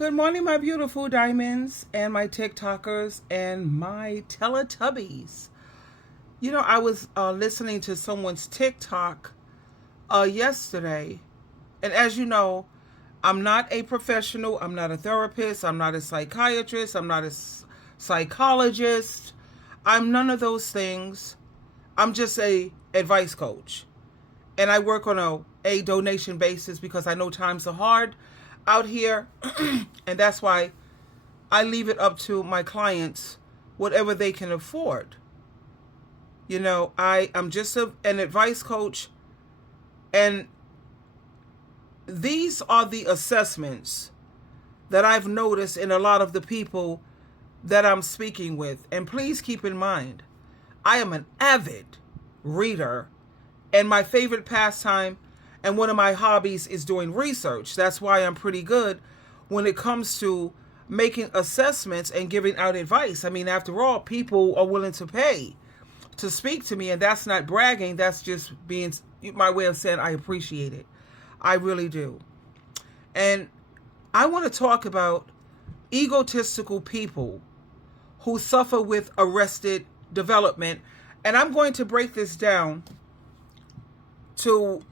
Good morning, my beautiful diamonds and my TikTokers and my Teletubbies. I was listening to someone's TikTok yesterday, and as you know, I'm not a professional, I'm not a therapist, I'm not a psychiatrist, I'm not a psychologist, I'm none of those things. I'm just a advice coach, and I work on a donation basis because I know times are hard out here, and that's why I leave it up to my clients whatever they can afford. I'm just an advice coach, and these are the assessments that I've noticed in a lot of the people that I'm speaking with. And please keep in mind, I am an avid reader, and my favorite pastime and one of my hobbies is doing research. That's why I'm pretty good when it comes to making assessments and giving out advice. I mean, after all, people are willing to pay to speak to me, and that's not bragging. That's just being my way of saying I appreciate it. I really do. And I want to talk about egotistical people who suffer with arrested development. And I'm going to break this down to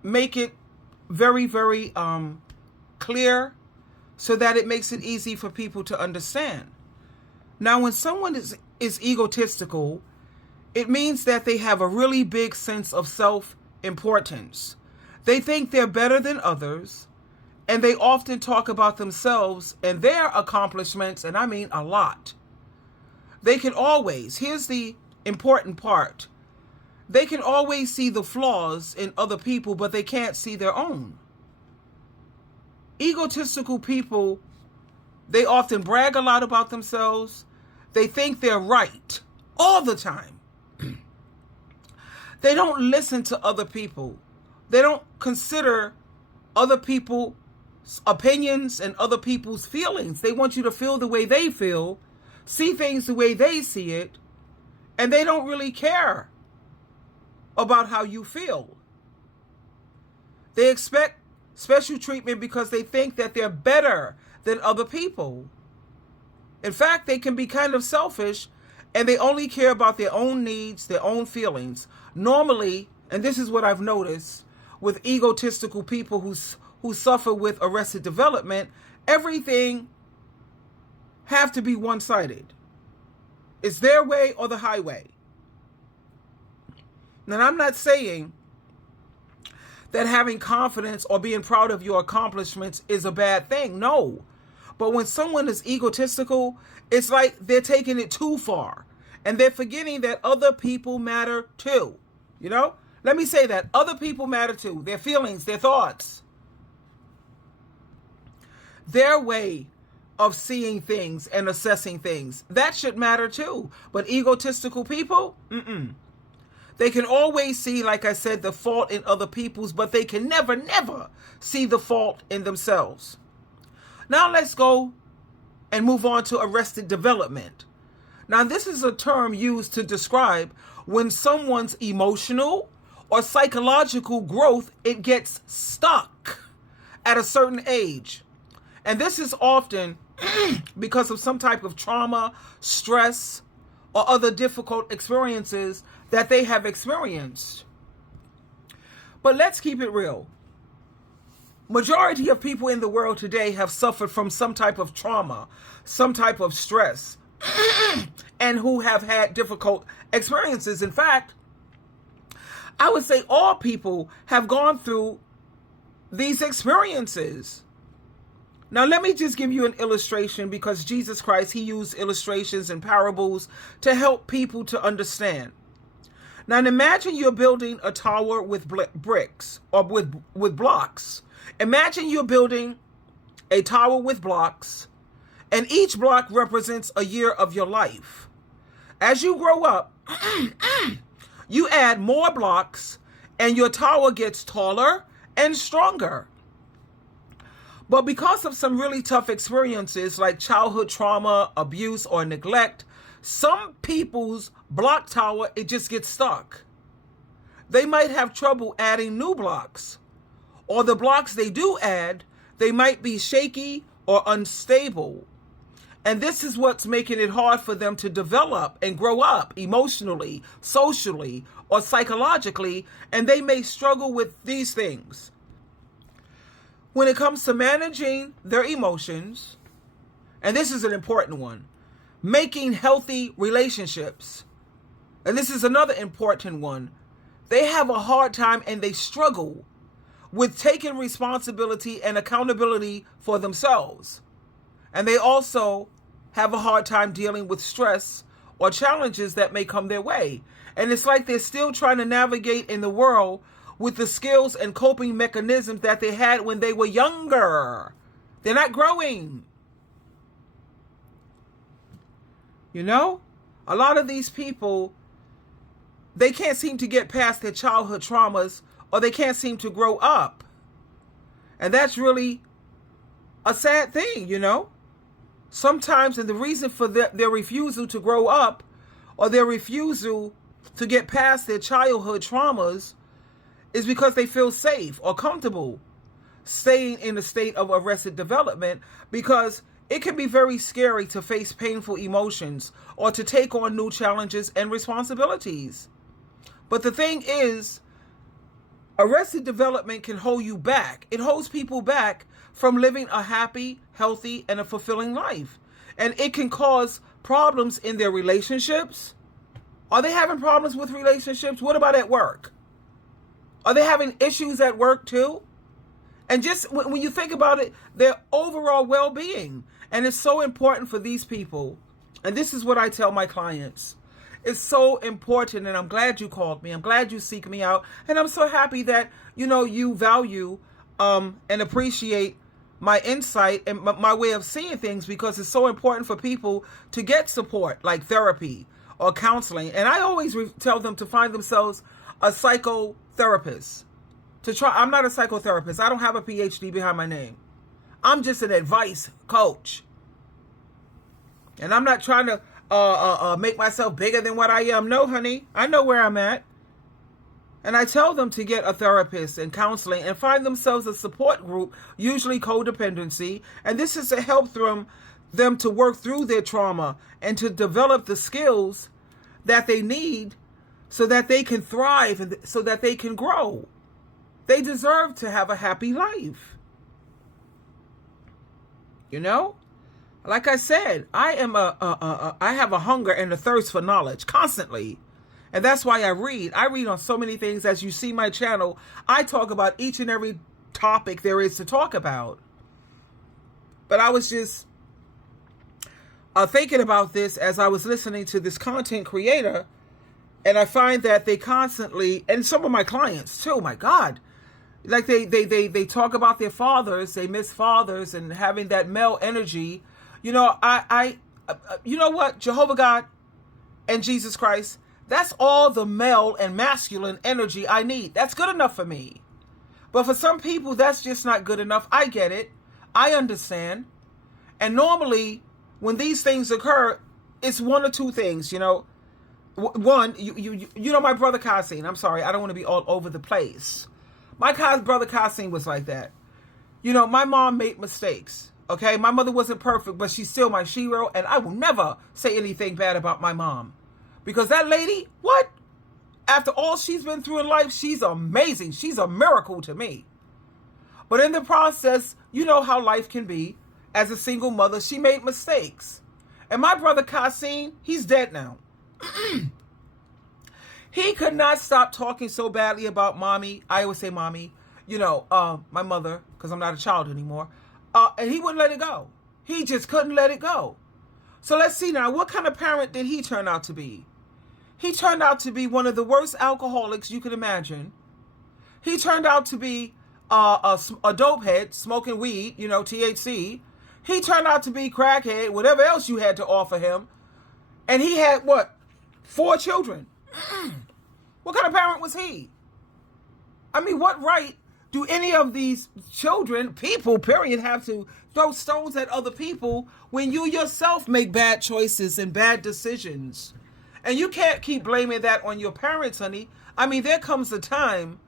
make it very, very clear so that it makes it easy for people to understand. Now, when someone is egotistical, it means that they have a really big sense of self-importance. They think they're better than others, and they often talk about themselves and their accomplishments, and I mean a lot. They can always, here's the important part, they can always see the flaws in other people, but they can't see their own. Egotistical people, they often brag a lot about themselves. They think they're right all the time. They don't listen to other people. They don't consider other people's opinions and other people's feelings. They want you to feel the way they feel, see things the way they see it, and they don't really care about how you feel. They expect special treatment because they think that they're better than other people. In fact, they can be kind of selfish, and they only care about their own needs, their own feelings. Normally, and this is what I've noticed with egotistical people who suffer with arrested development, everything have to be one-sided. It's their way or the highway. Now, I'm not saying that having confidence or being proud of your accomplishments is a bad thing. No. But when someone is egotistical, it's like they're taking it too far. And they're forgetting that other people matter too. Let me say that. Other people matter too. Their feelings, their thoughts. Their way of seeing things and assessing things. That should matter too. But egotistical people, They can always see, like I said, the fault in other people's, but they can never, never see the fault in themselves. Now let's go and move on to arrested development. Now, this is a term used to describe when someone's emotional or psychological growth, it gets stuck at a certain age. And this is often because of some type of trauma, stress, or other difficult experiences that they have experienced. But let's keep it real. Majority of people in the world today have suffered from some type of trauma, some type of stress, and who have had difficult experiences. In fact, I would say all people have gone through these experiences. Now, let me just give you an illustration, because Jesus Christ, he used illustrations and parables to help people to understand. Now, imagine you're building a tower with bricks or with blocks. Imagine you're building a tower with blocks, and each block represents a year of your life. As you grow up, you add more blocks, and your tower gets taller and stronger. But because of some really tough experiences like childhood trauma, abuse, or neglect, some people's block tower, it just gets stuck. They might have trouble adding new blocks, or the blocks they do add, they might be shaky or unstable. And this is what's making it hard for them to develop and grow up emotionally, socially, or psychologically, and they may struggle with these things. When it comes to managing their emotions, and this is an important one, making healthy relationships, and this is another important one, they have a hard time and they struggle with taking responsibility and accountability for themselves. And they also have a hard time dealing with stress or challenges that may come their way. And it's like they're still trying to navigate in the world with the skills and coping mechanisms that they had when they were younger. They're not growing. You know, a lot of these people, they can't seem to get past their childhood traumas, or they can't seem to grow up. And that's really a sad thing, you know. Sometimes, and the reason for their refusal to grow up, or their refusal to get past their childhood traumas, is because they feel safe or comfortable staying in a state of arrested development, because it can be very scary to face painful emotions or to take on new challenges and responsibilities. But the thing is, arrested development can hold you back. It holds people back from living a happy, healthy, and a fulfilling life. And it can cause problems in their relationships. Are they having problems with relationships? What about at work? Are they having issues at work too? And just when you think about it, their overall well-being. And it's so important for these people. And this is what I tell my clients. It's so important, and I'm glad you called me. I'm glad you seek me out. And I'm so happy that, you value and appreciate my insight and my way of seeing things, because it's so important for people to get support like therapy or counseling. And I always tell them to find themselves a psychotherapist. I'm not a psychotherapist. I don't have a PhD behind my name. I'm just an advice coach. And I'm not trying to make myself bigger than what I am. No, honey, I know where I'm at. And I tell them to get a therapist and counseling and find themselves a support group, usually codependency. And this is to help them to work through their trauma and to develop the skills that they need so that they can thrive and so that they can grow. They deserve to have a happy life. Like I said, I have a hunger and a thirst for knowledge constantly. And that's why I read. I read on so many things. As you see my channel, I talk about each and every topic there is to talk about. But I was just thinking about this as I was listening to this content creator. And I find that they constantly, and some of my clients too, my God, like they talk about their fathers, they miss fathers and having that male energy. You know what? Jehovah God and Jesus Christ, that's all the male and masculine energy I need. That's good enough for me. But for some people, that's just not good enough. I get it. I understand. And normally, when these things occur, it's one or two things, One, my brother Kasim. I'm sorry, I don't want to be all over the place. My brother Kasim was like that. My mom made mistakes. Okay, my mother wasn't perfect, but she's still my shero, and I will never say anything bad about my mom. Because that lady, what? After all she's been through in life, she's amazing. She's a miracle to me. But in the process, you know how life can be. As a single mother, she made mistakes. And my brother Kasim, he's dead now. He could not stop talking so badly about mommy. I always say mommy, my mother, because I'm not a child anymore. And he wouldn't let it go. He just couldn't let it go. So let's see now, what kind of parent did he turn out to be? He turned out to be one of the worst alcoholics you could imagine. He turned out to be a dope head, smoking weed, THC. He turned out to be crackhead, whatever else you had to offer him. And he had, 4 children. What kind of parent was he? I mean, what right do any of these children, people, period, have to throw stones at other people when you yourself make bad choices and bad decisions? And you can't keep blaming that on your parents, honey. I mean, there comes a time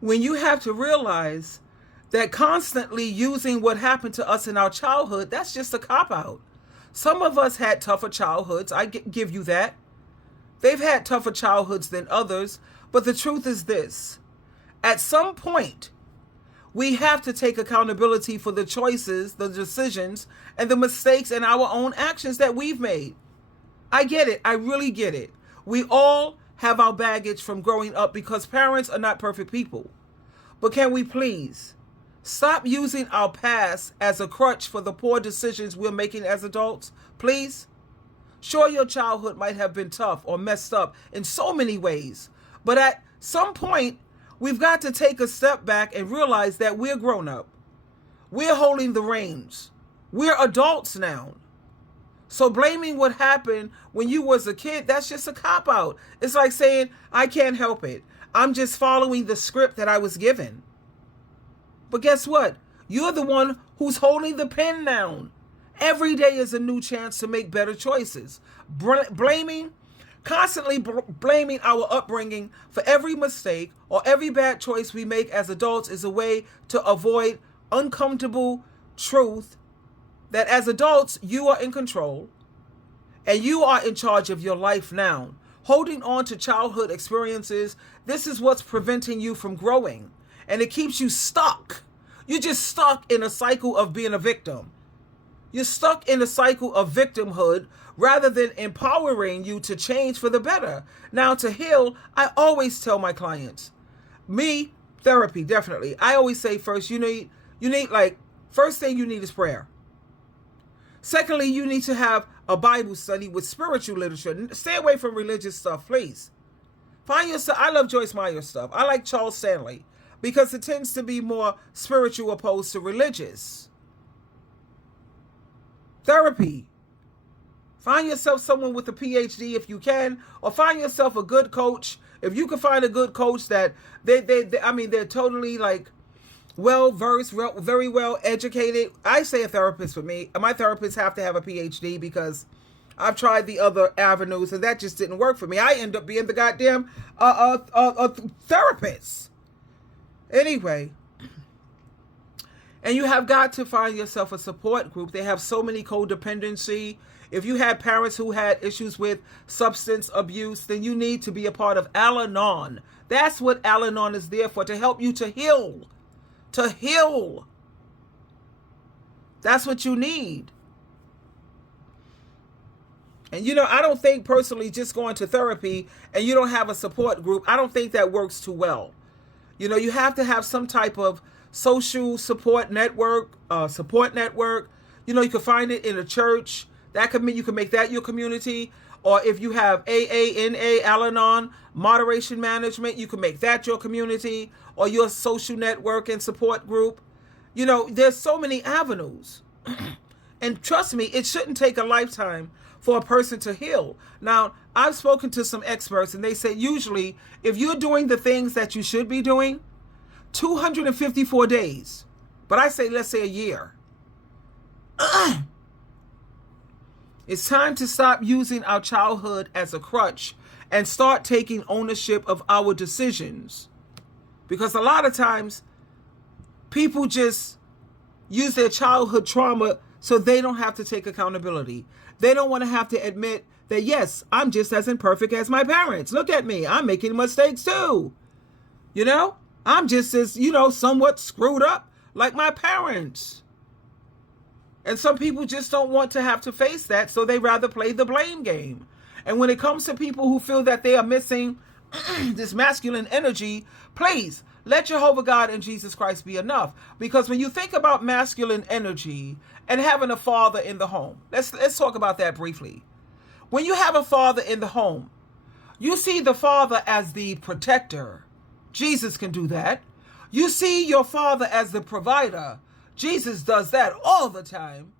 when you have to realize that constantly using what happened to us in our childhood, that's just a cop-out. Some of us had tougher childhoods. I give you that. They've had tougher childhoods than others. But the truth is this. At some point, we have to take accountability for the choices, the decisions, and the mistakes and our own actions that we've made. I get it. I really get it. We all have our baggage from growing up because parents are not perfect people. But can we please stop using our past as a crutch for the poor decisions we're making as adults? Please? Sure, your childhood might have been tough or messed up in so many ways. But at some point, we've got to take a step back and realize that we're grown up. We're holding the reins. We're adults now. So blaming what happened when you was a kid, that's just a cop-out. It's like saying, I can't help it. I'm just following the script that I was given. But guess what? You're the one who's holding the pen down. Every day is a new chance to make better choices. Constantly blaming our upbringing for every mistake or every bad choice we make as adults is a way to avoid uncomfortable truth that as adults, you are in control and you are in charge of your life now. Holding on to childhood experiences, this is what's preventing you from growing. And it keeps you stuck. You're just stuck in a cycle of being a victim. You're stuck in a cycle of victimhood rather than empowering you to change for the better. Now, to heal, I always tell my clients, therapy, definitely. I always say first, first thing you need is prayer. Secondly, you need to have a Bible study with spiritual literature. Stay away from religious stuff, please. Find yourself. I love Joyce Meyer's stuff. I like Charles Stanley because it tends to be more spiritual opposed to religious. Therapy. Find yourself someone with a PhD if you can, or find yourself a good coach. If you can find a good coach that they're totally like well-versed, very well educated. I say a therapist for me. My therapists have to have a PhD because I've tried the other avenues and that just didn't work for me. I end up being the goddamn therapist. Anyway, and you have got to find yourself a support group. They have so many codependency. If you had parents who had issues with substance abuse, then you need to be a part of Al-Anon. That's what Al-Anon is there for, to help you to heal. To heal. That's what you need. And I don't think personally just going to therapy and you don't have a support group, I don't think that works too well. You have to have some type of social support network. You can find it in a church. That could mean you can make that your community. Or if you have AANA, Al-Anon, moderation management, you can make that your community or your social network and support group. There's so many avenues. And trust me, it shouldn't take a lifetime for a person to heal. Now, I've spoken to some experts and they say usually if you're doing the things that you should be doing, 254 days. But I say, let's say a year. It's time to stop using our childhood as a crutch and start taking ownership of our decisions. Because a lot of times, people just use their childhood trauma so they don't have to take accountability. They don't want to have to admit that, yes, I'm just as imperfect as my parents. Look at me. I'm making mistakes too. I'm just as, somewhat screwed up like my parents. And some people just don't want to have to face that, so they rather play the blame game. And when it comes to people who feel that they are missing this masculine energy, please let Jehovah God and Jesus Christ be enough. Because when you think about masculine energy and having a father in the home, let's talk about that briefly. When you have a father in the home, you see the father as the protector. Jesus can do that. You see your father as the provider. Jesus does that all the time.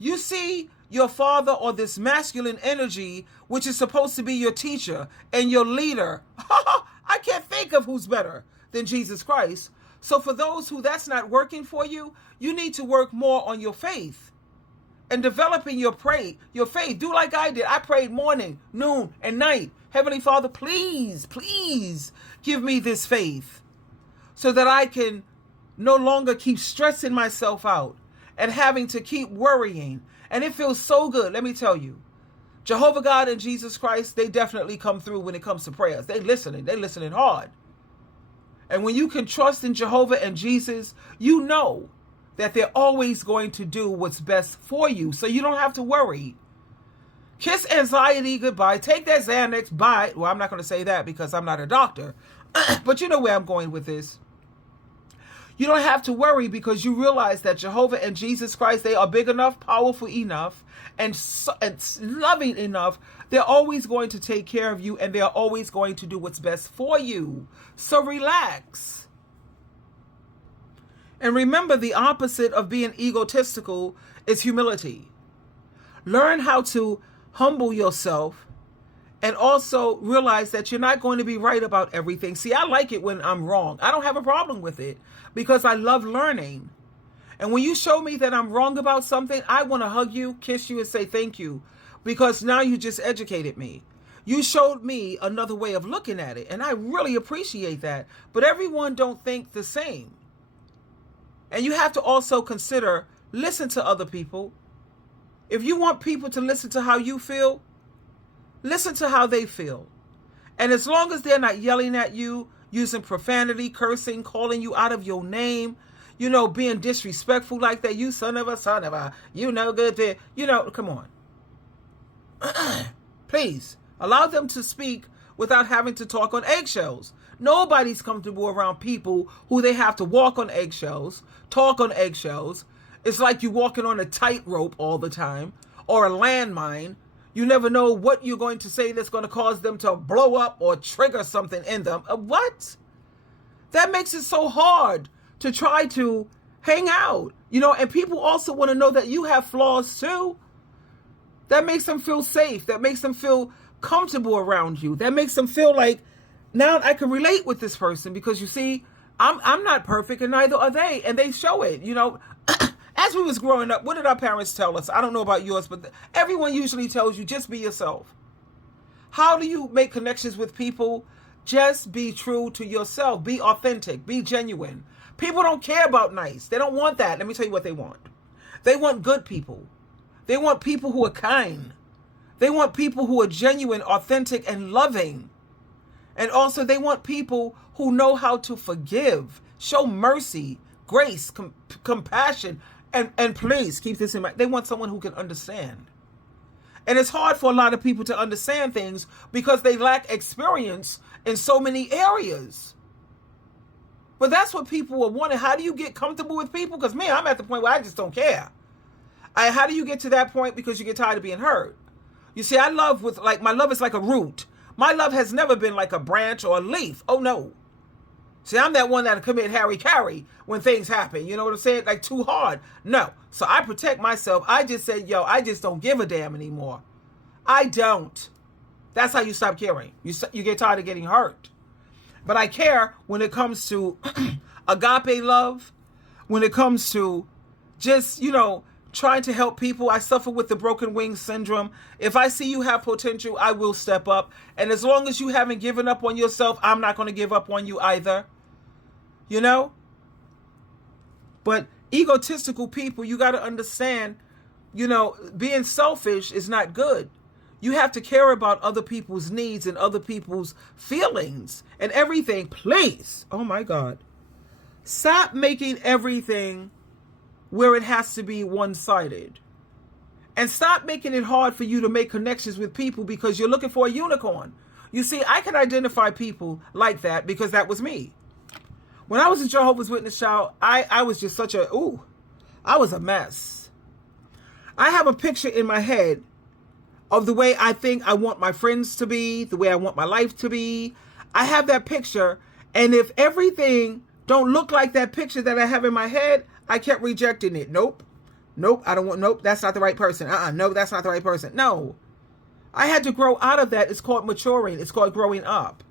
You see your father or this masculine energy, which is supposed to be your teacher and your leader. I can't think of who's better than Jesus Christ. So for those who that's not working for you, you need to work more on your faith and developing your faith. Do like I did. I prayed morning, noon, and night. Heavenly Father, please give me this faith so that I can no longer keep stressing myself out and having to keep worrying. And it feels so good. Let me tell you, Jehovah God and Jesus Christ, they definitely come through when it comes to prayers. They're listening hard. And when you can trust in Jehovah and Jesus, you know that they're always going to do what's best for you. So you don't have to worry. Kiss anxiety goodbye. Take that Xanax. Bye. Well, I'm not going to say that because I'm not a doctor. But you know where I'm going with this. You don't have to worry because you realize that Jehovah and Jesus Christ, they are big enough, powerful enough, and loving enough. They're always going to take care of you, and they're always going to do what's best for you. So relax. And remember, the opposite of being egotistical is humility. Learn how to humble yourself and also realize that you're not going to be right about everything. See, I like it when I'm wrong. I don't have a problem with it because I love learning. And when you show me that I'm wrong about something, I want to hug you, kiss you, and say thank you, because now you just educated me. You showed me another way of looking at it, and I really appreciate that. But everyone don't think the same. And you have to also consider, listen to other people. If you want people to listen to how you feel, listen to how they feel. And as long as they're not yelling at you, using profanity, cursing, calling you out of your name, being disrespectful like that, you son of a, you no good there, come on. Please, allow them to speak without having to talk on eggshells. Nobody's comfortable around people who they have to walk on eggshells, talk on eggshells. It's like you walking on a tightrope all the time, or a landmine. You never know what you're going to say that's going to cause them to blow up or trigger something in them. What? That makes it so hard to try to hang out, and people also want to know that you have flaws too. That makes them feel safe. That makes them feel comfortable around you. That makes them feel like, now I can relate with this person because you see, I'm not perfect and neither are they. And they show it, As we was growing up, what did our parents tell us? I don't know about yours, but everyone usually tells you, just be yourself. How do you make connections with people? Just be true to yourself. Be authentic. Be genuine. People don't care about nice. They don't want that. Let me tell you what they want. They want good people. They want people who are kind. They want people who are genuine, authentic, and loving. And also they want people who know how to forgive, show mercy, grace, compassion, and please keep this in mind. They want someone who can understand. And it's hard for a lot of people to understand things because they lack experience in so many areas. But that's what people are wanting. How do you get comfortable with people? Because me, I'm at the point where I just don't care. How do you get to that point? Because you get tired of being hurt. You see, my love is like a root. My love has never been like a branch or a leaf. Oh no. See, I'm that one that commit Harry Carry when things happen. You know what I'm saying? Like too hard. No. So I protect myself. I just say, I just don't give a damn anymore. I don't. That's how you stop caring. You get tired of getting hurt. But I care when it comes to agape love, when it comes to just, trying to help people. I suffer with the broken wing syndrome. If I see you have potential, I will step up. And as long as you haven't given up on yourself, I'm not going to give up on you either. But egotistical people, you got to understand, being selfish is not good. You have to care about other people's needs and other people's feelings and everything. Please. Oh my God. Stop making everything where it has to be one-sided. And stop making it hard for you to make connections with people because you're looking for a unicorn. You see, I can identify people like that because that was me. When I was a Jehovah's Witness child, I was just I was a mess. I have a picture in my head of the way I think I want my friends to be, the way I want my life to be. I have that picture, and if everything don't look like that picture that I have in my head, I kept rejecting it. Nope, I don't want, nope, that's not the right person. No, that's not the right person. No, I had to grow out of that. It's called maturing. It's called growing up.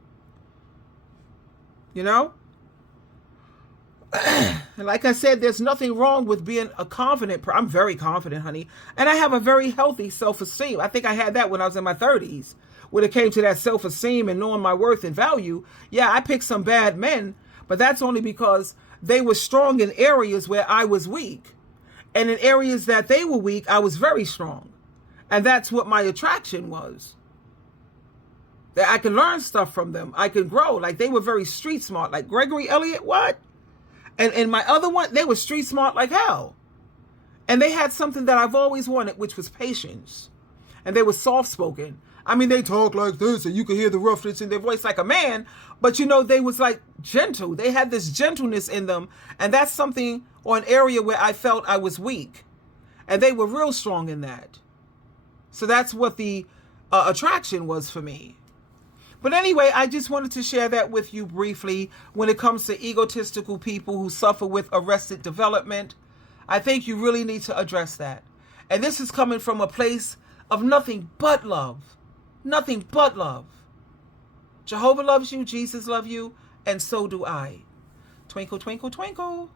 And like I said, there's nothing wrong with being a confident person. I'm very confident, honey. And I have a very healthy self-esteem. I think I had that when I was in my 30s. When it came to that self-esteem and knowing my worth and value, yeah, I picked some bad men, but that's only because they were strong in areas where I was weak. And in areas that they were weak, I was very strong. And that's what my attraction was. That I can learn stuff from them. I can grow. Like, they were very street smart. Like Gregory Elliott, what? And my other one, they were street smart like hell. And they had something that I've always wanted, which was patience. And they were soft-spoken. I mean, they talk like this, and you could hear the roughness in their voice like a man. But, you know, they was like gentle. They had this gentleness in them. And that's something, or an area where I felt I was weak. And they were real strong in that. So that's what the attraction was for me. But anyway, I just wanted to share that with you briefly when it comes to egotistical people who suffer with arrested development. I think you really need to address that. And this is coming from a place of nothing but love. Nothing but love. Jehovah loves you, Jesus loves you, and so do I. Twinkle, twinkle, twinkle.